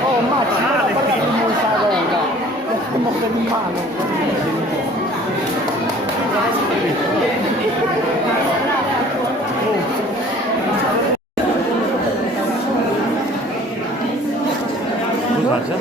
Oh, ma ci sono parlato di molta roba. Stiamo per in mano. Cosa?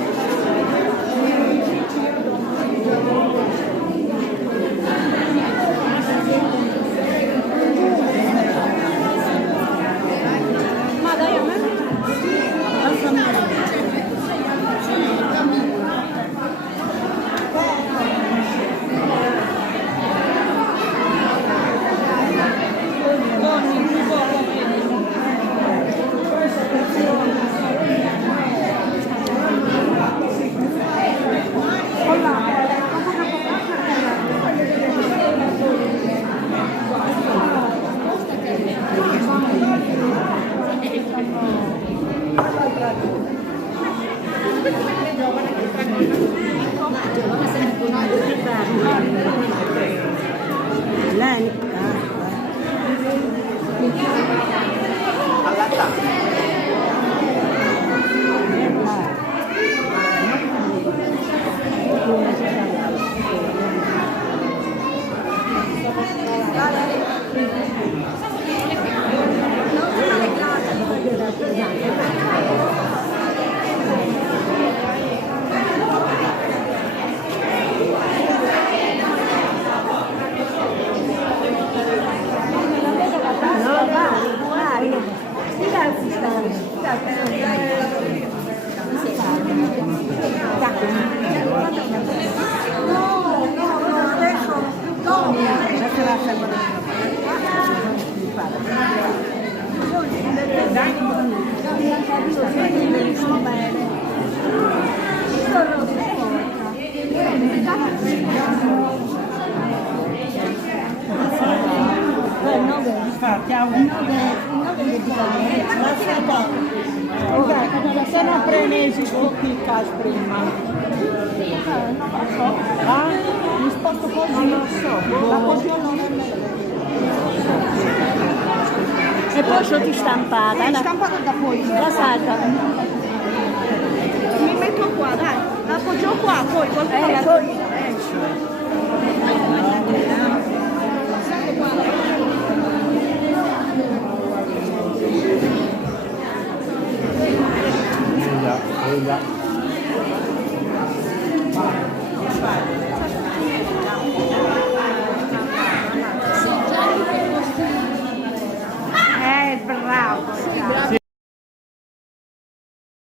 Se non prendessi tutti i casi prima, mi sposto così, la così non è meglio. E poi sono di stampata. È stampata da poi. La salta. Mi metto qua, dai, la appoggio qua, poi qualcuno la poi esce. Venga.